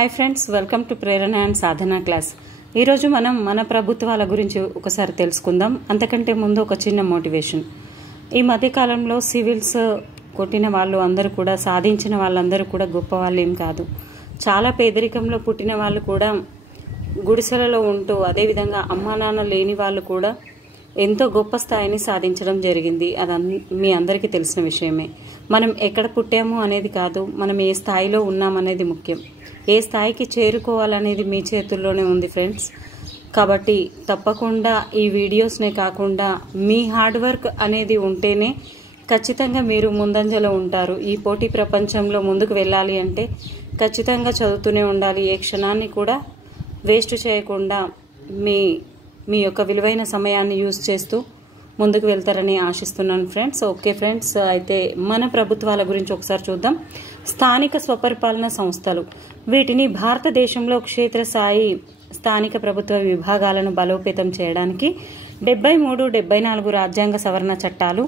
Hi friends, welcome to Prerana and Sadhana class. ఈరోజు మనం మన ప్రభుత్వాల గురించి ఒకసారి తెలుసుకుందాం. అంతకంటే ముందు ఒక చిన్న మోటివేషన్. ఈ మధ్యకాలంలో సివిల్స్ కొట్టిన వాళ్ళు అందరూ కూడా, సాధించిన వాళ్ళందరూ కూడా గొప్ప వాళ్ళు ఏం కాదు. చాలా పేదరికంలో పుట్టిన వాళ్ళు కూడా, గుడిసెలలో ఉంటూ, అదేవిధంగా అమ్మా నాన్న లేని వాళ్ళు కూడా ఎంతో గొప్ప స్థాయిని సాధించడం జరిగింది. అది మీ అందరికీ తెలిసిన విషయమే. మనం ఎక్కడ పుట్టాము అనేది కాదు, మనం ఏ స్థాయిలో ఉన్నామనేది ముఖ్యం. ఏ స్థాయికి చేరుకోవాలనేది మీ చేతుల్లోనే ఉంది ఫ్రెండ్స్. కాబట్టి తప్పకుండా ఈ వీడియోస్నే కాకుండా మీ హార్డ్ వర్క్ అనేది ఉంటేనే ఖచ్చితంగా మీరు ముందంజలో ఉంటారు. ఈ పోటీ ప్రపంచంలో ముందుకు వెళ్ళాలి అంటే ఖచ్చితంగా చదువుతూనే ఉండాలి. ఏ క్షణాన్ని కూడా వేస్ట్ చేయకుండా మీ యొక్క విలువైన సమయాన్ని యూజ్ చేస్తూ ముందుకు వెళ్తారని ఆశిస్తున్నాను ఫ్రెండ్స్. ఓకే ఫ్రెండ్స్, అయితే మన ప్రభుత్వాల గురించి ఒకసారి చూద్దాం. స్థానిక స్వపరిపాలన సంస్థలు, వీటిని భారతదేశంలో క్షేత్రస్థాయి స్థానిక ప్రభుత్వ విభాగాలను బలోపేతం చేయడానికి 73, 74 రాజ్యాంగ సవరణ చట్టాలు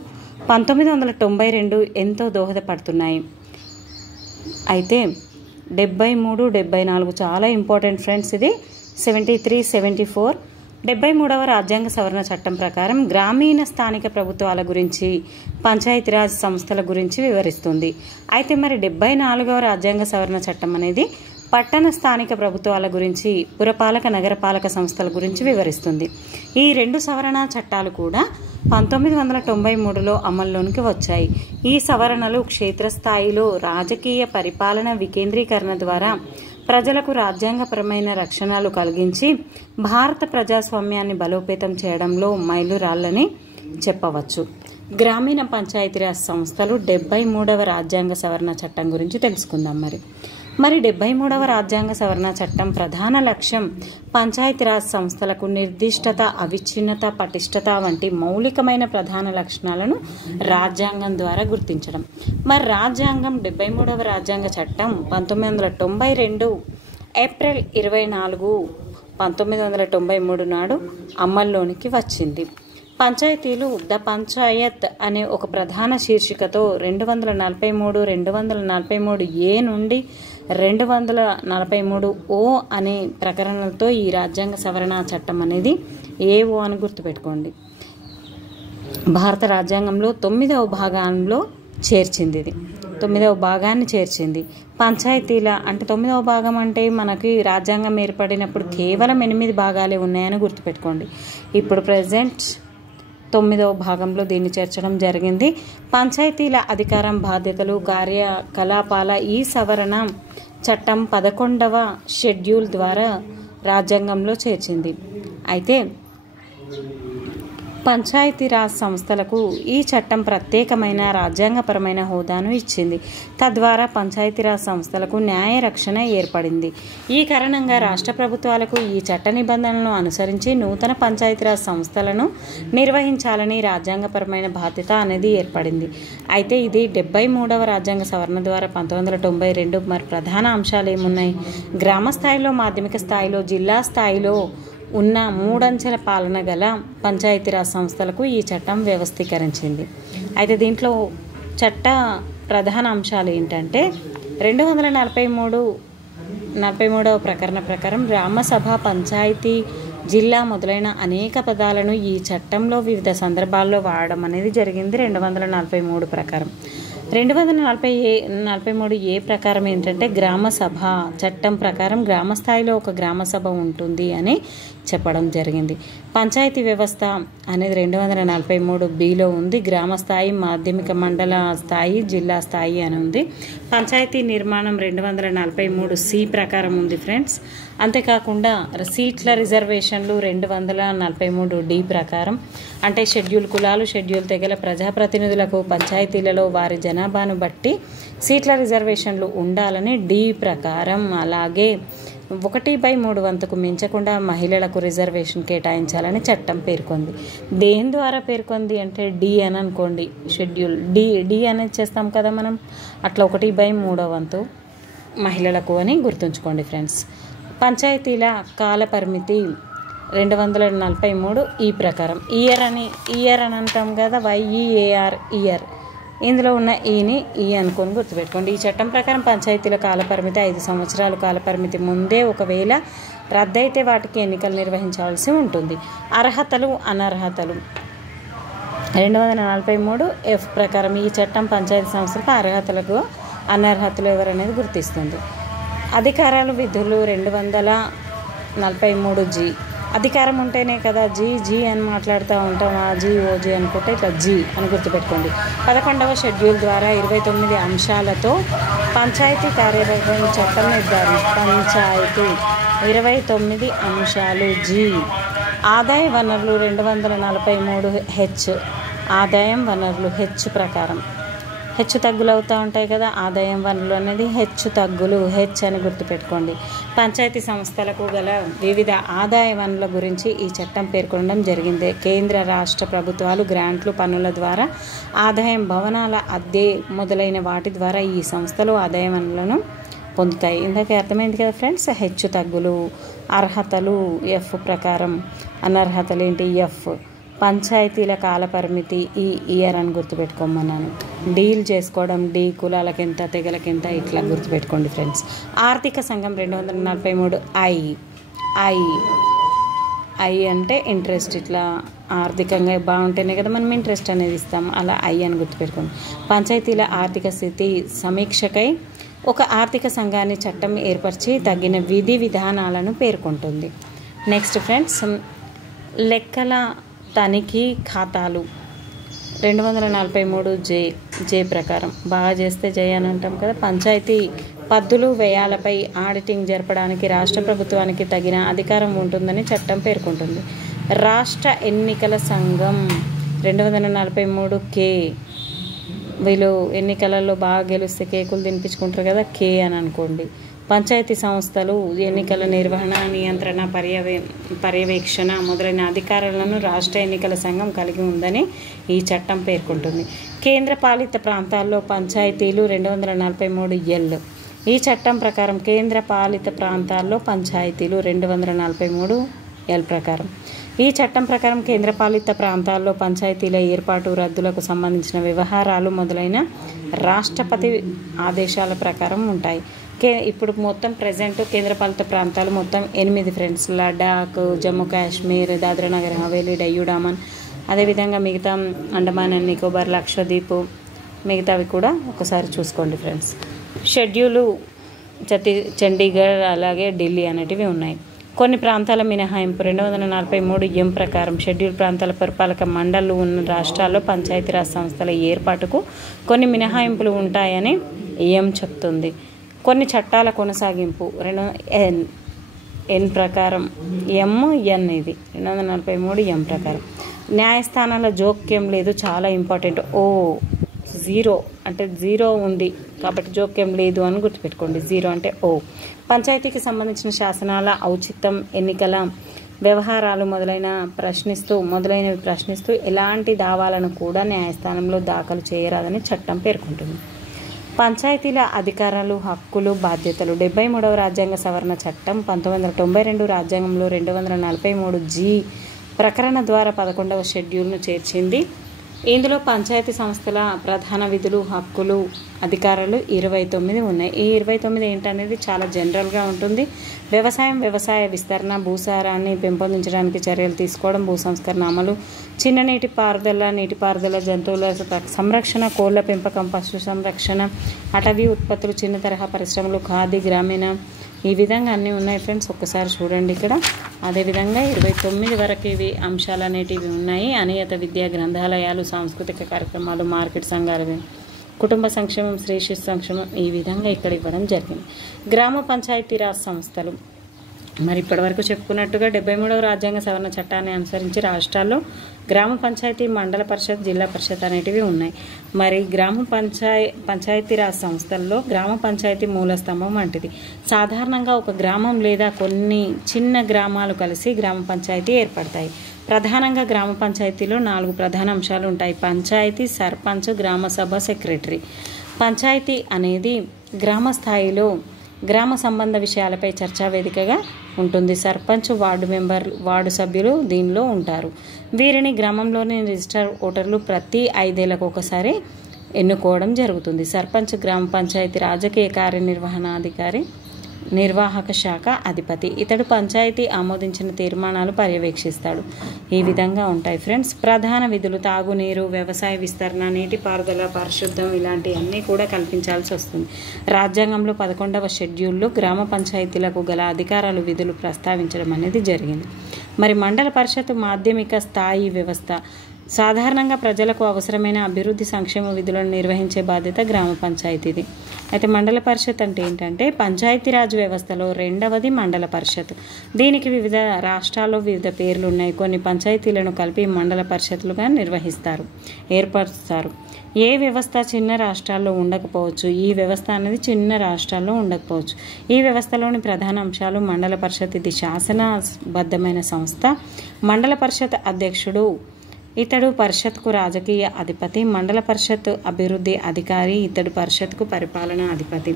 1992 ఎంతో దోహదపడుతున్నాయి. అయితే 73, 74 చాలా ఇంపార్టెంట్ ఫ్రెండ్స్. ఇది 73, 74 73వ రాజ్యాంగ సవరణ చట్టం ప్రకారం గ్రామీణ స్థానిక ప్రభుత్వాల గురించి, పంచాయతీరాజ్ సంస్థల గురించి వివరిస్తుంది. అయితే మరి 74వ రాజ్యాంగ సవరణ చట్టం అనేది పట్టణ స్థానిక ప్రభుత్వాల గురించి, పురపాలక నగరపాలక సంస్థల గురించి వివరిస్తుంది. ఈ రెండు సవరణ చట్టాలు కూడా 1993లో అమల్లోనికి వచ్చాయి. ఈ సవరణలు క్షేత్రస్థాయిలో రాజకీయ పరిపాలన వికేంద్రీకరణ ద్వారా ప్రజలకు రాజ్యాంగపరమైన రక్షణలు కలిగించి భారత ప్రజాస్వామ్యాన్ని బలోపేతం చేయడంలో మైలురాళ్లని చెప్పవచ్చు. గ్రామీణ పంచాయతీరాజ్ సంస్థలు 73వ రాజ్యాంగ సవరణ చట్టం గురించి తెలుసుకుందాం. మరి 73వ రాజ్యాంగ సవరణ చట్టం ప్రధాన లక్ష్యం పంచాయతీరాజ్ సంస్థలకు నిర్దిష్టత, అవిచ్ఛిన్నత, పటిష్టత వంటి మౌలికమైన ప్రధాన లక్షణాలను రాజ్యాంగం ద్వారా గుర్తించడం. మరి రాజ్యాంగం 73వ రాజ్యాంగ చట్టం 1992 ఏప్రిల్ 24, 1993 నాడు అమల్లోనికి వచ్చింది. పంచాయతీలు ద పంచాయత్ అనే ఒక ప్రధాన శీర్షికతో 243, 243A నుండి 243O అనే ప్రకరణలతో ఈ రాజ్యాంగ సవరణ చట్టం అనేది ఏఓ అని గుర్తుపెట్టుకోండి. భారత రాజ్యాంగంలో 9వ భాగంలో చేర్చింది. ఇది 9వ భాగాన్ని చేర్చింది. పంచాయతీల అంటే 9వ భాగం అంటే మనకి రాజ్యాంగం ఏర్పడినప్పుడు కేవలం 8 భాగాలే ఉన్నాయని గుర్తుపెట్టుకోండి. ఇప్పుడు ప్రెజెంట్ 9వ భాగంలో దీన్ని చేర్చడం జరిగింది. పంచాయతీల అధికారం, బాధ్యతలు, కార్యకలాపాల ఈ సవరణ చట్టం 11వ షెడ్యూల్ ద్వారా రాజ్యాంగంలో చేర్చింది. అయితే పంచాయతీరాజ్ సంస్థలకు ఈ చట్టం ప్రత్యేకమైన రాజ్యాంగపరమైన హోదాను ఇచ్చింది. తద్వారా పంచాయతీరాజ్ సంస్థలకు న్యాయ రక్షణ ఏర్పడింది. ఈ కారణంగా రాష్ట్ర ప్రభుత్వాలకు ఈ చట్ట నిబంధనలను అనుసరించి నూతన పంచాయతీరాజ్ సంస్థలను నిర్వహించాలని రాజ్యాంగపరమైన బాధ్యత అనేది ఏర్పడింది. అయితే ఇది 73వ రాజ్యాంగ సవరణ ద్వారా 1992 మరి ప్రధాన అంశాలు ఏమున్నాయి? గ్రామ స్థాయిలో, మాధ్యమిక స్థాయిలో, జిల్లా స్థాయిలో ఉన్న 3 అంచెల పాలన గల పంచాయతీరాజ్ సంస్థలకు ఈ చట్టం వ్యవస్థీకరించింది. అయితే దీంట్లో చట్ట ప్రధాన అంశాలు ఏంటంటే 243వ ప్రకరణ ప్రకారం గ్రామసభ, పంచాయతీ, జిల్లా మొదలైన అనేక పదాలను ఈ చట్టంలో వివిధ సందర్భాల్లో వాడడం అనేది జరిగింది. 243 ప్రకారం 243A ప్రకారం ఏంటంటే గ్రామ సభ చట్టం ప్రకారం గ్రామ స్థాయిలో ఒక గ్రామ సభ ఉంటుంది అని చెప్పడం జరిగింది. పంచాయతీ వ్యవస్థ అనేది 243Bలో ఉంది. గ్రామ స్థాయి, మాధ్యమిక మండల స్థాయి, జిల్లా స్థాయి అని ఉంది. పంచాయతీ నిర్మాణం 243C ప్రకారం ఉంది ఫ్రెండ్స్. అంతేకాకుండా సీట్ల రిజర్వేషన్లు 243D ప్రకారం, అంటే షెడ్యూల్ కులాలు, షెడ్యూల్ తెగల ప్రజాప్రతినిధులకు పంచాయతీలలో వారి జనాభాను బట్టి సీట్ల రిజర్వేషన్లు ఉండాలని D ప్రకారం, అలాగే 1/3 వంతుకు మించకుండా మహిళలకు రిజర్వేషన్ కేటాయించాలని చట్టం పేర్కొంది. దేని ద్వారా పేర్కొంది అంటే D అని అనుకోండి. షెడ్యూల్ డి అనేది చేస్తాం కదా మనం, అట్లా 1/3 వంతు మహిళలకు అని గుర్తుంచుకోండి ఫ్రెండ్స్. పంచాయతీల కాల పరిమితి 243 ఈ ప్రకారం. ఇయర్ అని అంటాం కదా, YEAR ఇయర్. ఇందులో ఉన్న ఈని ఈ అనుకొని గుర్తుపెట్టుకోండి. ఈ చట్టం ప్రకారం పంచాయతీల కాలపరిమితి 5 సంవత్సరాలు. కాలపరిమితి ముందే ఒకవేళ రద్దయితే వాటికి ఎన్నికలు నిర్వహించాల్సి ఉంటుంది. అర్హతలు అనర్హతలు 243 F ప్రకారం ఈ చట్టం పంచాయతీ సంస్థలకు అర్హతలకు అనర్హతలు ఎవరనేది గుర్తిస్తుంది. అధికారాలు విధులు 243 G. అధికారం ఉంటేనే కదా జీ అని మాట్లాడుతూ ఉంటాం. ఆ ఓజీ అనుకుంటే ఇట్లా జీ అని గుర్తుపెట్టుకోండి. 11వ షెడ్యూల్ ద్వారా 29 అంశాలతో పంచాయతీ కార్యవర్గం చట్టం పంచాయతీ 29 అంశాలు. జీ ఆదాయ వనరులు 243 H. ఆదాయం వనరులు హెచ్ ప్రకారం హెచ్చు తగ్గులు అవుతూ ఉంటాయి కదా. ఆదాయం వనరులు అనేది హెచ్చు తగ్గులు హెచ్ అని గుర్తుపెట్టుకోండి. పంచాయతీ సంస్థలకు గల వివిధ ఆదాయ వనరుల గురించి ఈ చట్టం పేర్కొనడం జరిగింది. కేంద్ర రాష్ట్ర ప్రభుత్వాలు గ్రాంట్లు పన్నుల ద్వారా ఆదాయం, భవనాల అద్దె మొదలైన వాటి ద్వారా ఈ సంస్థలు ఆదాయ వనరులను పొందుతాయి. ఇందాక అర్థమైంది కదా ఫ్రెండ్స్. హెచ్చు తగ్గులు, అర్హతలు ఎఫ్ ప్రకారం, అనర్హతలు ఏంటి ఎఫ్. పంచాయతీల కాలపరిమితి ఈ ఇయర్ అని గుర్తుపెట్టుకోమన్నాను. డీల్ చేసుకోవడం డి, కులాలకింత తెగలకింత ఇట్లా గుర్తుపెట్టుకోండి ఫ్రెండ్స్. ఆర్థిక సంఘం 243 ఐ అంటే ఇంట్రెస్ట్. ఇట్లా ఆర్థికంగా బాగుంటేనే కదా మనం ఇంట్రెస్ట్ అనేది ఇస్తాం. అలా ఐ అని గుర్తుపెట్టుకోండి. పంచాయతీల ఆర్థిక స్థితి సమీక్షకై ఒక ఆర్థిక సంఘాన్ని చట్టం ఏర్పరిచి తగిన విధి విధానాలను పేర్కొంటుంది. నెక్స్ట్ ఫ్రెండ్స్, లెక్కల తనిఖీ ఖాతాలు 243 జే ప్రకారం. బాగా చేస్తే జై అని అంటాం కదా. పంచాయతీ పద్దులు వ్యయాలపై ఆడిటింగ్ జరపడానికి రాష్ట్ర ప్రభుత్వానికి తగిన అధికారం ఉంటుందని చట్టం పేర్కొంటుంది. రాష్ట్ర ఎన్నికల సంఘం 243 కే. వీళ్ళు ఎన్నికలలో బాగా గెలిస్తే కేకులు తినిపించుకుంటారు కదా, కే అని అనుకోండి. పంచాయతీ సంస్థలు ఎన్నికల నిర్వహణ, నియంత్రణ, పర్యవేక్షణ మొదలైన అధికారాలను రాష్ట్ర ఎన్నికల సంఘం కలిగి ఉందని ఈ చట్టం పేర్కొంటుంది. కేంద్ర పాలిత ప్రాంతాల్లో పంచాయతీలు 243 ఎల్. ఈ చట్టం ప్రకారం కేంద్ర పాలిత ప్రాంతాల్లో పంచాయతీలు 243 ఎల్ ప్రకారం. ఈ చట్టం ప్రకారం కేంద్రపాలిత ప్రాంతాల్లో పంచాయతీల ఏర్పాటు, రద్దులకు సంబంధించిన వ్యవహారాలు మొదలైన రాష్ట్రపతి ఆదేశాల ప్రకారం ఉంటాయి. ఇప్పుడు మొత్తం ప్రజెంట్ కేంద్రపాలిత ప్రాంతాలు మొత్తం 8 ఫ్రెండ్స్. లడాక్, జమ్మూ కాశ్మీర్, దాద్రా నగర్ హవేలీ, డయ్యూ డామన్, అదేవిధంగా మిగతా అండమాన్ అండ్ నికోబార్, లక్షద్వీప్, మిగతావి కూడా ఒకసారి చూసుకోండి ఫ్రెండ్స్. షెడ్యూలు చండీగఢ్ అలాగే ఢిల్లీ అనేటివి ఉన్నాయి. కొన్ని ప్రాంతాల మినహాయింపు 243 ఎం ప్రకారం షెడ్యూల్ ప్రాంతాల పురపాలక మండళ్లు ఉన్న రాష్ట్రాల్లో పంచాయతీరాజ్ సంస్థల ఏర్పాటుకు కొన్ని మినహాయింపులు ఉంటాయని ఎం చెప్తుంది. కొన్ని చట్టాల కొనసాగింపు ఎన్ ప్రకారం ఎన్ ఇది 243 ఎం ప్రకారం. న్యాయస్థానాల జోక్యం లేదు, చాలా ఇంపార్టెంట్. జీరో అంటే జీరో ఉంది కాబట్టి జోక్యం లేదు అని గుర్తుపెట్టుకోండి. జీరో అంటే పంచాయతీకి సంబంధించిన శాసనాల ఔచిత్యం, ఎన్నికల వ్యవహారాలు మొదలైనవి ప్రశ్నిస్తూ ఎలాంటి దావాలను కూడా న్యాయస్థానంలో దాఖలు చేయరాదని చట్టం పేర్కొంటుంది. పంచాయతీల అధికారాలు, హక్కులు, బాధ్యతలు 73వ రాజ్యాంగ సవరణ చట్టం 1992 రాజ్యాంగంలో 243 జీ ప్రకరణ ద్వారా 11వ షెడ్యూల్ను చేర్చింది. ఇందులో పంచాయతీ సంస్థల ప్రధాన విధులు, హక్కులు, అధికారాలు 29 ఉన్నాయి. ఈ 29 ఏంటనేది చాలా జనరల్గా ఉంటుంది. వ్యవసాయ విస్తరణ, భూసారాన్ని పెంపొందించడానికి చర్యలు తీసుకోవడం, భూ సంస్కరణ అమలు, చిన్న నీటిపారుదల, జంతువుల సంరక్షణ, కోళ్ల పెంపకం, పశు సంరక్షణ, అటవీ ఉత్పత్తులు, చిన్న తరహా పరిశ్రమలు, ఖాదీ, గ్రామీణ, ఈ విధంగా అన్నీ ఉన్నాయి ఫ్రెండ్స్. ఒక్కసారి చూడండి ఇక్కడ. అదేవిధంగా 29 వరకు ఇవి అంశాలు అనేటివి ఉన్నాయి. అనియత విద్యా గ్రంథాలయాలు, సాంస్కృతిక కార్యక్రమాలు, మార్కెట్ సంఘాలు, కుటుంబ సంక్షేమం, స్త్రీ శిశు సంక్షేమం, ఈ విధంగా ఇక్కడ ఇవ్వడం జరిగింది. గ్రామ పంచాయతీరాజ్ సంస్థలు మరి ఇప్పటివరకు చెప్పుకున్నట్టుగా 73వ రాజ్యాంగ సవరణ చట్టాన్ని అనుసరించి రాష్ట్రాల్లో గ్రామ పంచాయతీ, మండల పరిషత్, జిల్లా పరిషత్ అనేటివి ఉన్నాయి. మరి పంచాయతీరాజ్ సంస్థల్లో గ్రామ పంచాయతీ మూల స్తంభం వంటిది. సాధారణంగా ఒక గ్రామం లేదా కొన్ని చిన్న గ్రామాలు కలిసి గ్రామ పంచాయతీ ఏర్పడతాయి. ప్రధానంగా గ్రామ పంచాయతీలో 4 ప్రధాన అంశాలు ఉంటాయి. పంచాయతీ, సర్పంచ్, గ్రామ సభ, సెక్రటరీ. పంచాయతీ అనేది గ్రామ స్థాయిలో గ్రామ సంబంధ విషయాలపై చర్చా వేదికగా ఉంటుంది. సర్పంచ్, వార్డు సభ్యులు దీనిలో ఉంటారు. వీరిని గ్రామంలోని రిజిస్టర్ ఓటర్లు ప్రతి 5 ఏళ్లకు ఒకసారి ఎన్నుకోవడం జరుగుతుంది. సర్పంచ్ గ్రామ పంచాయతీ రాజకీయ కార్యనిర్వహణాధికారి, నిర్వాహక శాఖ అధిపతి. ఇతడు పంచాయతీ ఆమోదించిన తీర్మానాలు పర్యవేక్షిస్తాడు. ఈ విధంగా ఉంటాయి ఫ్రెండ్స్. ప్రధాన విధులు తాగునీరు, వ్యవసాయ విస్తరణ, నీటిపారుదల, పరిశుద్ధం ఇలాంటివన్నీ కూడా కల్పించాల్సి వస్తుంది. రాజ్యాంగంలో 11వ షెడ్యూల్లో గ్రామ పంచాయతీలకు గల అధికారాలు, విధులు ప్రస్తావించడం అనేది జరిగింది. మరి మండల పరిషత్ మాధ్యమిక స్థాయి వ్యవస్థ. సాధారణంగా ప్రజలకు అవసరమైన అభివృద్ధి సంక్షేమ విధులను నిర్వహించే బాధ్యత గ్రామ పంచాయతీది. అయితే మండల పరిషత్ అంటే ఏంటంటే పంచాయతీరాజ్ వ్యవస్థలో రెండవది మండల పరిషత్. దీనికి వివిధ రాష్ట్రాల్లో వివిధ పేర్లు ఉన్నాయి. కొన్ని పంచాయతీలను కలిపి మండల పరిషత్లుగా ఏర్పరుస్తారు. ఏ వ్యవస్థ చిన్న రాష్ట్రాల్లో ఉండకపోవచ్చు. ఈ వ్యవస్థ అనేది చిన్న రాష్ట్రాల్లో ఉండకపోవచ్చు. ఈ వ్యవస్థలోని ప్రధాన అంశాలు: మండల పరిషత్ ఇది శాసనబద్ధమైన సంస్థ. మండల పరిషత్ అధ్యక్షుడు, ఇతడు పరిషత్కు రాజకీయ అధిపతి. మండల పరిషత్ అభివృద్ధి అధికారి, ఇతడు పరిషత్కు పరిపాలనా అధిపతి.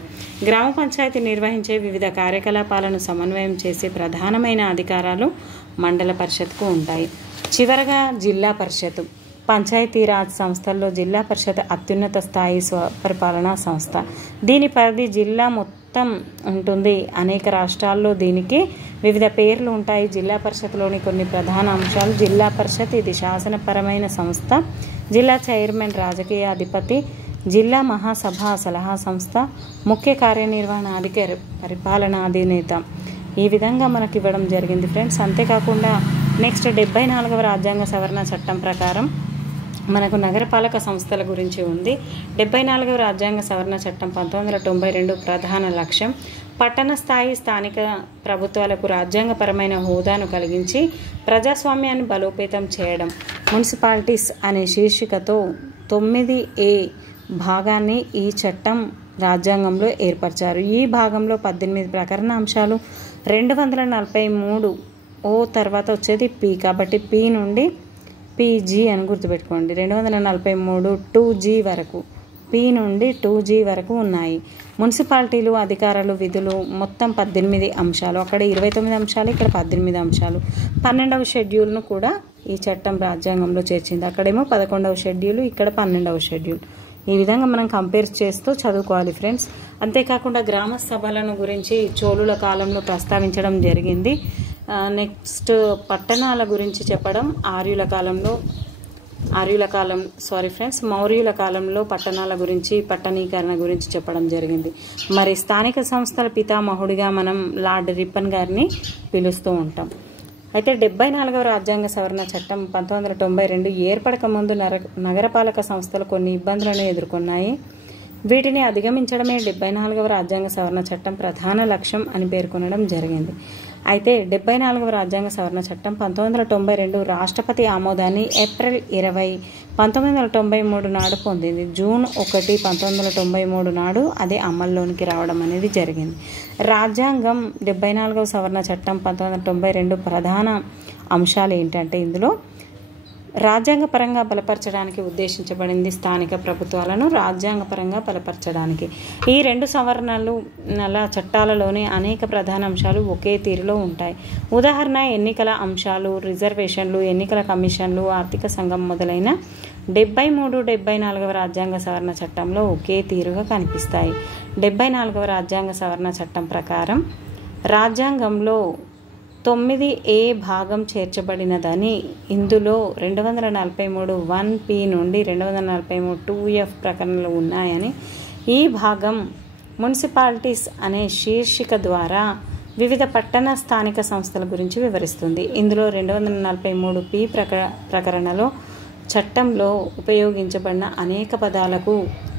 గ్రామ పంచాయతీ నిర్వహించే వివిధ కార్యకలాపాలను సమన్వయం చేసే ప్రధానమైన అధికారాలు మండల పరిషత్కు ఉంటాయి. చివరగా జిల్లా పరిషత్. పంచాయతీరాజ్ సంస్థల్లో జిల్లా పరిషత్ అత్యున్నత స్థాయి స్వపరిపాలనా సంస్థ. దీని పరిధి జిల్లా మొత్తం ఉంటుంది. అనేక రాష్ట్రాల్లో దీనికి వివిధ పేర్లు ఉంటాయి. జిల్లా పరిషత్లోని కొన్ని ప్రధాన అంశాలు: జిల్లా పరిషత్ ఇది శాసనపరమైన సంస్థ. జిల్లా చైర్మన్ రాజకీయ అధిపతి. జిల్లా మహాసభ సలహా సంస్థ. ముఖ్య కార్యనిర్వహణాధికారి పరిపాలనాధినేత. ఈ విధంగా మనకి ఇవ్వడం జరిగింది ఫ్రెండ్స్. అంతేకాకుండా నెక్స్ట్ 74వ రాజ్యాంగ సవరణ చట్టం ప్రకారం మనకు నగరపాలక సంస్థల గురించి ఉంది. 74వ రాజ్యాంగ సవరణ చట్టం 1992 ప్రధాన లక్ష్యం పట్టణ స్థాయి స్థానిక ప్రభుత్వాలకు రాజ్యాంగపరమైన హోదాను కలిగించి ప్రజాస్వామ్యాన్ని బలోపేతం చేయడం. మున్సిపాలిటీస్ అనే శీర్షికతో 9A భాగాన్ని ఈ చట్టం రాజ్యాంగంలో ఏర్పరిచారు. ఈ భాగంలో 18 ప్రకరణ అంశాలు, 243 ఓ తర్వాత వచ్చేది పి, కాబట్టి పి నుండి పీజీ అని గుర్తుపెట్టుకోండి. 243 2G వరకు, పి నుండి 2G వరకు ఉన్నాయి. మున్సిపాలిటీలు, అధికారాలు, విధులు మొత్తం 18 అంశాలు. అక్కడ 29 అంశాలు, ఇక్కడ 18 అంశాలు. 12వ షెడ్యూల్ను కూడా ఈ చట్టం రాజ్యాంగంలో చేర్చింది. అక్కడేమో 11వ షెడ్యూల్, ఇక్కడ 12వ షెడ్యూల్. ఈ విధంగా మనం కంపేర్ చేస్తూ చదువుకోవాలి ఫ్రెండ్స్. అంతేకాకుండా గ్రామ సభలను గురించి చోళుల కాలంలో ప్రస్తావించడం జరిగింది. నెక్స్ట్ పట్టణాల గురించి చెప్పడం మౌర్యుల కాలంలో పట్టణాల గురించి, పట్టణీకరణ గురించి చెప్పడం జరిగింది. మరి స్థానిక సంస్థల పితామహుడిగా మనం లార్డ్ రిప్పన్ గారిని పిలుస్తూ ఉంటాం. అయితే 74వ రాజ్యాంగ సవరణ చట్టం 1992 ఏర్పడక ముందు నగరపాలక సంస్థలు కొన్ని ఇబ్బందులను ఎదుర్కొన్నాయి. వీటిని అధిగమించడమే 74వ రాజ్యాంగ సవరణ చట్టం ప్రధాన లక్ష్యం అని పేర్కొనడం జరిగింది. అయితే 74వ రాజ్యాంగ సవరణ చట్టం 1992 రాష్ట్రపతి ఆమోదాన్ని ఏప్రిల్ 20, 1993 నాడు పొందింది. జూన్ 1, 1993 నాడు అది అమల్లోనికి రావడం అనేది జరిగింది. రాజ్యాంగం 74వ సవరణ చట్టం 1992 ప్రధాన అంశాలు ఏంటంటే ఇందులో రాజ్యాంగపరంగా బలపరచడానికి ఉద్దేశించబడింది. స్థానిక ప్రభుత్వాలను రాజ్యాంగపరంగా బలపరచడానికి. ఈ 2 సవరణలు చట్టాలలోని అనేక ప్రధాన అంశాలు ఒకే తీరులో ఉంటాయి. ఉదాహరణ ఎన్నికల అంశాలు, రిజర్వేషన్లు, ఎన్నికల కమిషన్లు, ఆర్థిక సంఘం మొదలైన 73, 74వ రాజ్యాంగ సవరణ చట్టంలో ఒకే తీరుగా కనిపిస్తాయి. 74వ రాజ్యాంగ సవరణ చట్టం ప్రకారం రాజ్యాంగంలో 9A భాగం చేర్చబడినదని, ఇందులో 243 1P నుండి 243 2F ప్రకరణలు ఉన్నాయని, ఈ భాగం మున్సిపాలిటీస్ అనే శీర్షిక ద్వారా వివిధ పట్టణ స్థానిక సంస్థల గురించి వివరిస్తుంది. ఇందులో 243P ప్రకరణలో చట్టంలో ఉపయోగించబడిన అనేక పదాలకు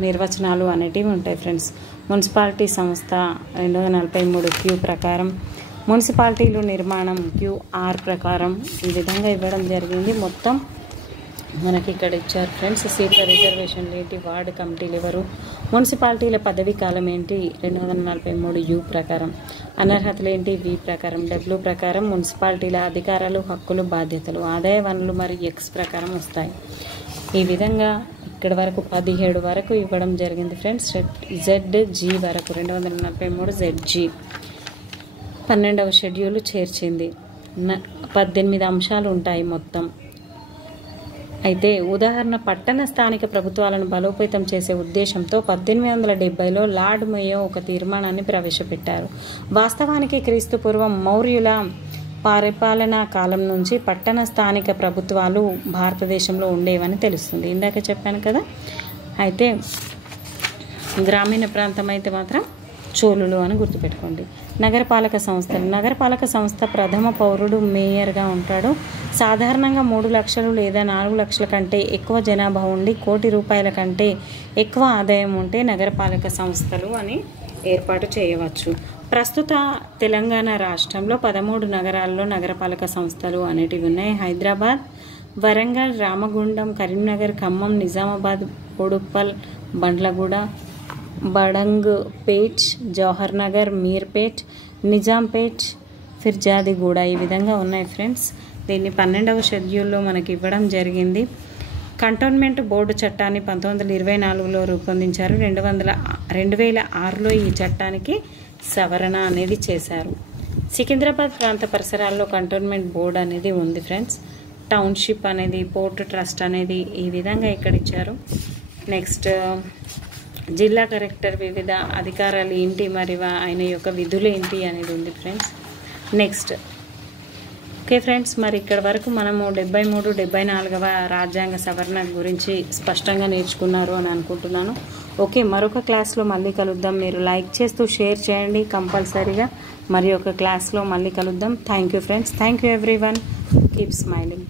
నిర్వచనాలు అనేటివి ఉంటాయి ఫ్రెండ్స్. మున్సిపాలిటీ సంస్థ 243Q ప్రకారం, మున్సిపాలిటీలు నిర్మాణం QR ప్రకారం ఈ విధంగా ఇవ్వడం జరిగింది. మొత్తం మనకి ఇక్కడ ఇచ్చారు ఫ్రెండ్స్. సీట్ల రిజర్వేషన్లు ఏంటి, వార్డు కమిటీలు ఎవరు, మున్సిపాలిటీల పదవీ కాలం ఏంటి 243U ప్రకారం, అనర్హతలు ఏంటి V ప్రకారం, W ప్రకారం మున్సిపాలిటీల అధికారాలు, హక్కులు, బాధ్యతలు, ఆదాయ వనరులు మరియు X ప్రకారం వస్తాయి. ఈ విధంగా ఇక్కడ వరకు 17 వరకు ఇవ్వడం జరిగింది ఫ్రెండ్స్. ZG వరకు 243 ZG 12వ షెడ్యూల్ చేర్చింది. 18 అంశాలు ఉంటాయి మొత్తం. అయితే ఉదాహరణ పట్టణ స్థానిక ప్రభుత్వాలను బలోపేతం చేసే ఉద్దేశంతో 1870లో లార్డ్ మేయో ఒక తీర్మానాన్ని ప్రవేశపెట్టారు. వాస్తవానికి క్రీస్తు పూర్వం మౌర్యుల పరిపాలనా కాలం నుంచి పట్టణ స్థానిక ప్రభుత్వాలు భారతదేశంలో ఉండేవని తెలుస్తుంది. ఇందాక చెప్పాను కదా. అయితే గ్రామీణ ప్రాంతం అయితే మాత్రం చోళులు అని గుర్తుపెట్టుకోండి. నగరపాలక సంస్థలు. నగరపాలక సంస్థ ప్రథమ పౌరుడు మేయర్గా ఉంటాడు. సాధారణంగా 3 లక్షలు లేదా 4 లక్షల కంటే ఎక్కువ జనాభా ఉండి ₹1,00,00,000 కంటే ఎక్కువ ఆదాయం ఉంటే నగరపాలక సంస్థలు అని ఏర్పాటు చేయవచ్చు. ప్రస్తుత తెలంగాణ రాష్ట్రంలో 13 నగరాల్లో నగరపాలక సంస్థలు అనేటివి ఉన్నాయి. హైదరాబాద్, వరంగల్, రామగుండం, కరీంనగర్, ఖమ్మం, నిజామాబాద్, బోడుప్పల్, బండ్లగూడ, బడంగ్పేట్, జవహర్ నగర్, మీర్పేట్, నిజాంపేట్, ఫిర్జాదిగూడ ఈ విధంగా ఉన్నాయి ఫ్రెండ్స్. దీన్ని 12వ షెడ్యూల్లో మనకి ఇవ్వడం జరిగింది. కంటోన్మెంట్ బోర్డు చట్టాన్ని 1924లో రూపొందించారు. 2006లో ఈ చట్టానికి సవరణ అనేది చేశారు. సికింద్రాబాద్ ప్రాంత పరిసరాల్లో కంటోన్మెంట్ బోర్డు అనేది ఉంది ఫ్రెండ్స్. టౌన్షిప్ అనేది, పోర్ట్ ట్రస్ట్ అనేది ఈ విధంగా ఇక్కడ ఇచ్చారు. నెక్స్ట్ జిల్లా కలెక్టర్ వివిధ అధికారాలు ఏంటి, మరి ఆయన యొక్క విధులు ఏంటి అనేది ఉంది ఫ్రెండ్స్. నెక్స్ట్ ఓకే ఫ్రెండ్స్, మరి ఇక్కడ వరకు మనము 73, 74వ రాజ్యాంగ సవరణ గురించి స్పష్టంగా నేర్చుకున్నారు అని అనుకుంటున్నాను. ఓకే, మరొక క్లాస్లో మళ్ళీ కలుద్దాం. మీరు లైక్ చేస్తూ షేర్ చేయండి కంపల్సరీగా. మరి ఒక క్లాస్లో మళ్ళీ కలుద్దాం. Thank you friends. Thank you everyone. Keep smiling.